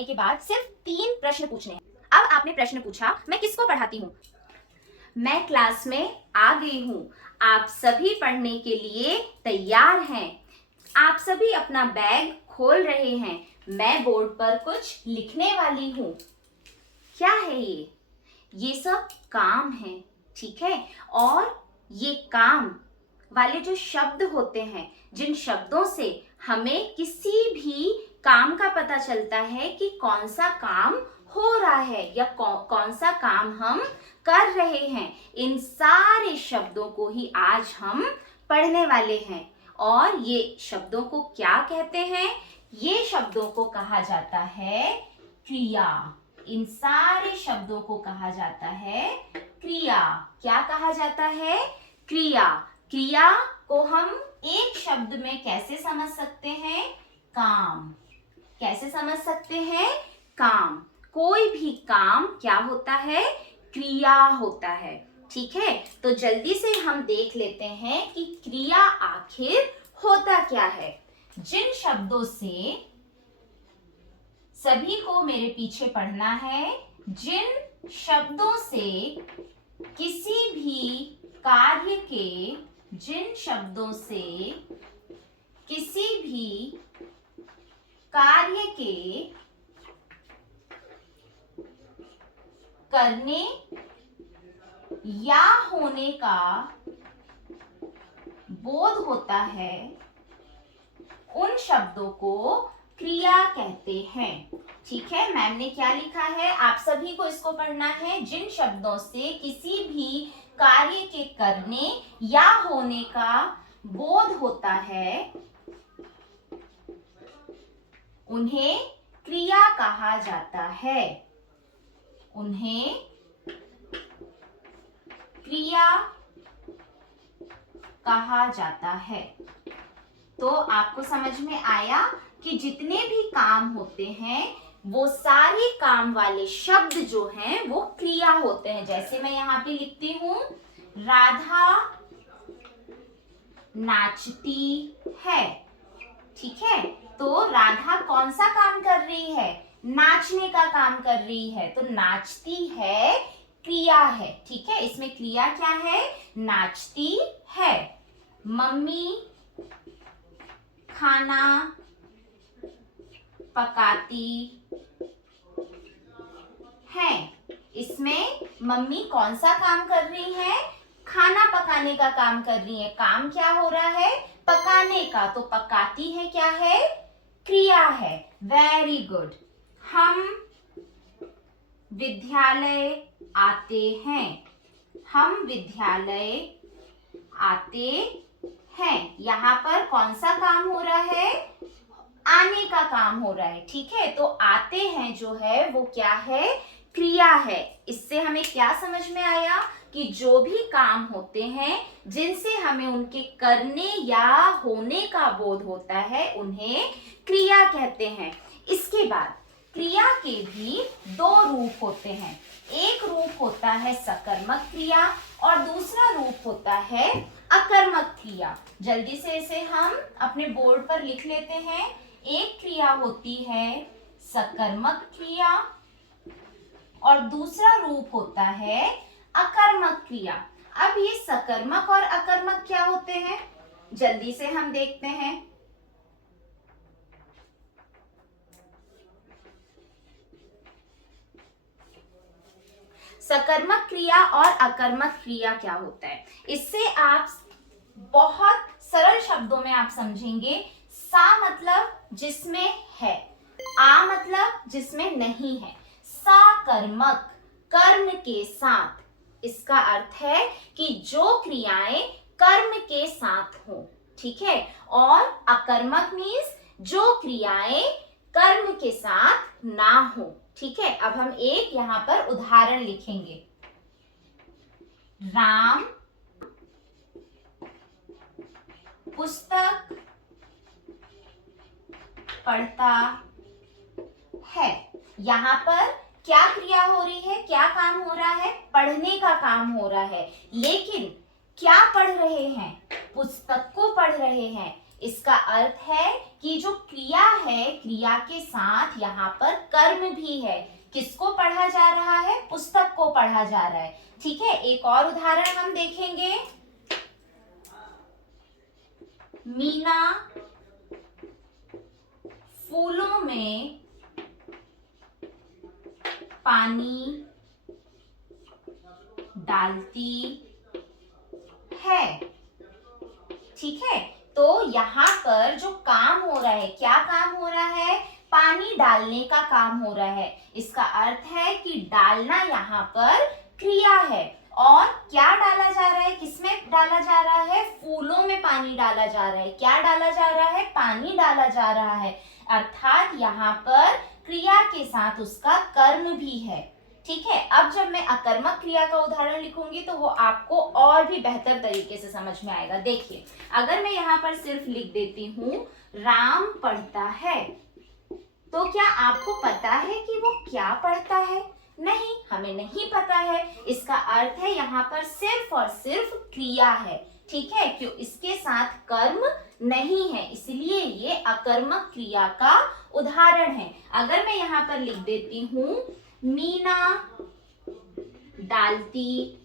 करने के बाद सिर्फ 3 प्रश्न पूछने हैं। अब आपने प्रश्न पूछा, मैं किसको पढ़ाती हूँ? मैं क्लास में आ गई हूँ। आप सभी पढ़ने के लिए तैयार हैं। आप सभी अपना बैग खोल रहे हैं। मैं बोर्ड पर कुछ लिखने वाली हूँ। क्या है ये सब काम है, ठीक है। और ये काम वाले जो शब्द होते हैं, जिन शब्दों से हमें किसी भी काम का पता चलता है कि कौन सा काम हो रहा है या कौन सा काम हम कर रहे हैं, इन सारे शब्दों को ही आज हम पढ़ने वाले हैं। और ये शब्दों को क्या कहते हैं? ये शब्दों को कहा जाता है क्रिया। इन सारे शब्दों को कहा जाता है क्रिया। क्या कहा जाता है? क्रिया। क्रिया को हम एक शब्द में कैसे समझ सकते हैं? काम। कैसे समझ सकते हैं? काम। कोई भी काम क्या होता है? क्रिया होता है, ठीक है। तो जल्दी से हम देख लेते हैं कि क्रिया आखिर होता क्या है। जिन शब्दों से सभी को मेरे पीछे पढ़ना है, जिन शब्दों से किसी भी कार्य के, जिन शब्दों से किसी भी कार्य के करने या होने का बोध होता है, उन शब्दों को क्रिया कहते हैं, ठीक है। मैम ने क्या लिखा है? आप सभी को इसको पढ़ना है। जिन शब्दों से किसी भी कार्य के करने या होने का बोध होता है, उन्हें क्रिया कहा जाता है। उन्हें क्रिया कहा जाता है। तो आपको समझ में आया कि जितने भी काम होते हैं, वो सारे काम वाले शब्द जो हैं वो क्रिया होते हैं। जैसे मैं यहाँ पे लिखती हूँ, राधा नाचती है, ठीक है। तो राधा कौन सा काम कर रही है? नाचने का काम कर रही है। तो नाचती है क्रिया है, ठीक है। इसमें क्रिया क्या है? नाचती है। मम्मी खाना पकाती है। इसमें मम्मी कौन सा काम कर रही है? खाना पकाने का काम कर रही है। काम क्या हो रहा है? पकाने का। तो पकाती है क्या है? क्रिया है। Very good. हम विद्यालय आते हैं। हम विद्यालय आते हैं। यहाँ पर कौन सा काम हो रहा है? आने का काम हो रहा है, ठीक है। तो आते हैं जो है वो क्या है? क्रिया है। इससे हमें क्या समझ में आया कि जो भी काम होते हैं जिनसे हमें उनके करने या होने का बोध होता है, उन्हें क्रिया कहते हैं। इसके बाद क्रिया के भी 2 रूप होते हैं। एक रूप होता है सकर्मक क्रिया और दूसरा रूप होता है अकर्मक क्रिया। जल्दी से इसे हम अपने बोर्ड पर लिख लेते हैं। एक क्रिया होती है सकर्मक क्रिया और दूसरा रूप होता है अकर्मक क्रिया। अब ये सकर्मक और अकर्मक क्या होते हैं? जल्दी से हम देखते हैं। सकर्मक क्रिया और अकर्मक क्रिया क्या होता है? इससे आप बहुत सरल शब्दों में आप समझेंगे। सा मतलब जिसमें है, आ मतलब जिसमें नहीं है। सकर्मक कर्म के साथ। इसका अर्थ है कि जो क्रियाएं कर्म के साथ हो, ठीक है। और अकर्मक मीन्स जो क्रियाएं कर्म के साथ ना हो, ठीक है। अब हम एक यहाँ पर उदाहरण लिखेंगे। राम पुस्तक पढ़ता है। यहाँ पर क्या क्रिया हो रही है? क्या काम हो रहा है? पढ़ने का काम हो रहा है। लेकिन क्या पढ़ रहे हैं? पुस्तक को पढ़ रहे हैं। इसका अर्थ है कि जो क्रिया है, क्रिया के साथ यहाँ पर कर्म भी है। किसको पढ़ा जा रहा है? पुस्तक को पढ़ा जा रहा है। ठीक है, एक और उदाहरण हम देखेंगे। मीना फूलों में पानी डालती है। ठीक है, तो यहाँ पर जो काम हो रहा है, क्या काम हो रहा है? पानी डालने का काम हो रहा है। इसका अर्थ है कि डालना यहाँ पर क्रिया है। और क्या डाला जा रहा है? किसमें डाला जा रहा है? फूलों में पानी डाला जा रहा है। क्या डाला जा रहा है? पानी डाला जा रहा है। अर्थात यहाँ पर क्रिया के साथ उसका कर्म भी है। ठीक है, अब जब मैं अकर्मक क्रिया का उदाहरण लिखूंगी तो वो आपको और भी बेहतर तरीके से समझ में आएगा। देखिए, अगर मैं यहाँ पर सिर्फ लिख देती हूँ राम पढ़ता है, तो क्या आपको पता है कि वो क्या पढ़ता है? नहीं, हमें नहीं पता है। इसका अर्थ है यहाँ पर सिर्फ और सिर्फ क्रिया है। ठीक है, क्यों? इसके साथ कर्म नहीं है, इसलिए ये अकर्मक क्रिया का उदाहरण है। अगर मैं यहाँ पर लिख देती हूँ मीना डालती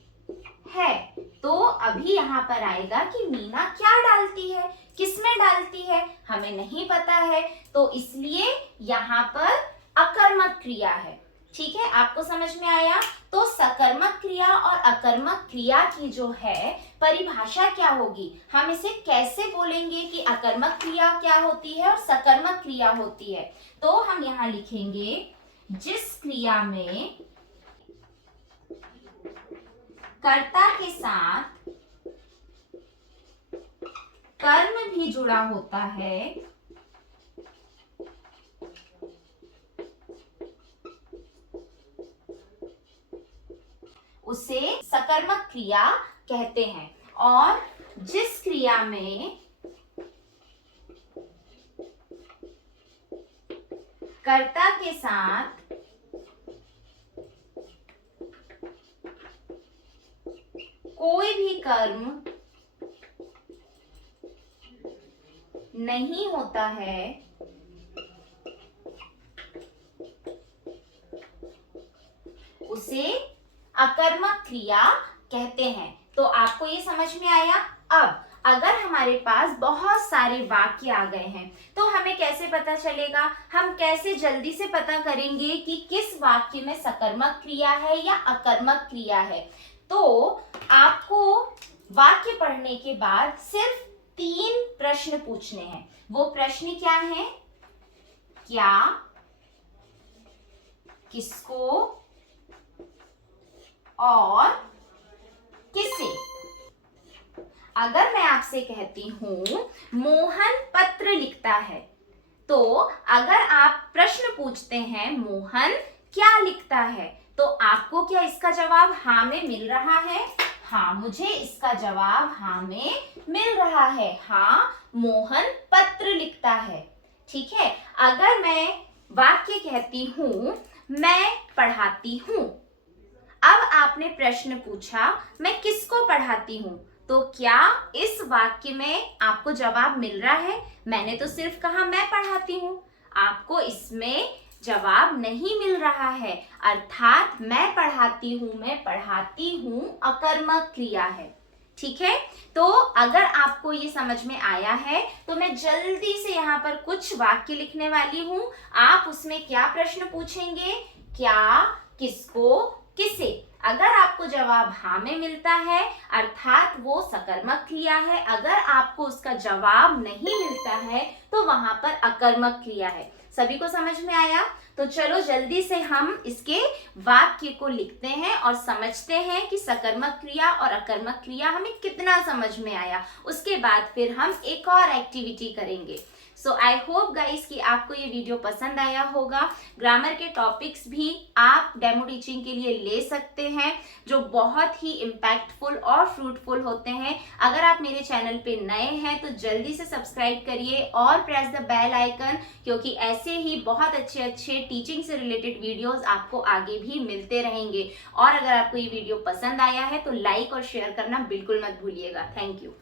है, तो अभी यहाँ पर आएगा कि मीना क्या डालती है, किसमें डालती है, हमें नहीं पता है, तो इसलिए यहाँ पर अकर्मक क्रिया है। ठीक है, आपको समझ में आया? तो सकर्मक क्रिया और अकर्मक क्रिया की जो है परिभाषा क्या होगी, हम इसे कैसे बोलेंगे कि अकर्मक क्रिया क्या होती है और सकर्मक क्रिया होती है? तो हम यहाँ लिखेंगे जिस क्रिया में कर्ता के साथ कर्म भी जुड़ा होता है, उसे सकर्मक क्रिया कहते हैं। और जिस क्रिया में कर्ता के साथ कोई भी कर्म नहीं होता है, उसे अकर्मक क्रिया कहते हैं। तो आपको ये समझ में आया? अब अगर हमारे पास बहुत सारे वाक्य आ गए हैं तो हमें कैसे पता चलेगा? हम कैसे जल्दी से पता करेंगे कि किस वाक्य में सकर्मक क्रिया है या अकर्मक क्रिया है? तो आपको वाक्य पढ़ने के बाद सिर्फ 3 प्रश्न पूछने हैं। वो प्रश्न क्या हैं? क्या, किसको और किसे। अगर मैं आपसे कहती हूं मोहन पत्र लिखता है, तो अगर आप प्रश्न पूछते हैं मोहन क्या लिखता है, तो आपको क्या इसका जवाब हाँ में मिल रहा है? हाँ, मुझे इसका जवाब हाँ में मिल रहा है। हाँ, मोहन पत्र लिखता है। ठीक है, अगर मैं वाक्य कहती हूं मैं पढ़ाती हूं, अब आपने प्रश्न पूछा मैं किसको पढ़ाती हूं, तो क्या इस वाक्य में आपको जवाब मिल रहा है? मैंने तो सिर्फ कहा मैं पढ़ाती हूं, आपको इसमें जवाब नहीं मिल रहा है। अर्थात मैं पढ़ाती हूं अकर्मक क्रिया है। ठीक है, तो अगर आपको ये समझ में आया है तो मैं जल्दी से यहाँ पर कुछ वाक्य लिखने वाली हूँ। आप उसमें क्या प्रश्न पूछेंगे? क्या, किसको, किसे। अगर आपको जवाब हाँ में मिलता है अर्थात वो सकर्मक क्रिया है। अगर आपको उसका जवाब नहीं मिलता है तो वहां पर अकर्मक क्रिया है। सभी को समझ में आया? तो चलो जल्दी से हम इसके वाक्य को लिखते हैं और समझते हैं कि सकर्मक क्रिया और अकर्मक क्रिया हमें कितना समझ में आया। उसके बाद फिर हम एक और एक्टिविटी करेंगे। सो आई होप गाइस कि आपको ये वीडियो पसंद आया होगा। ग्रामर के टॉपिक्स भी आप डेमो टीचिंग के लिए ले सकते हैं जो बहुत ही इम्पैक्टफुल और फ्रूटफुल होते हैं। अगर आप मेरे चैनल पे नए हैं तो जल्दी से सब्सक्राइब करिए और प्रेस द बेल आइकन, क्योंकि ऐसे ही बहुत अच्छे अच्छे टीचिंग से रिलेटेड वीडियोस आपको आगे भी मिलते रहेंगे। और अगर आपको ये वीडियो पसंद आया है तो लाइक और शेयर करना बिल्कुल मत भूलिएगा। Thank you.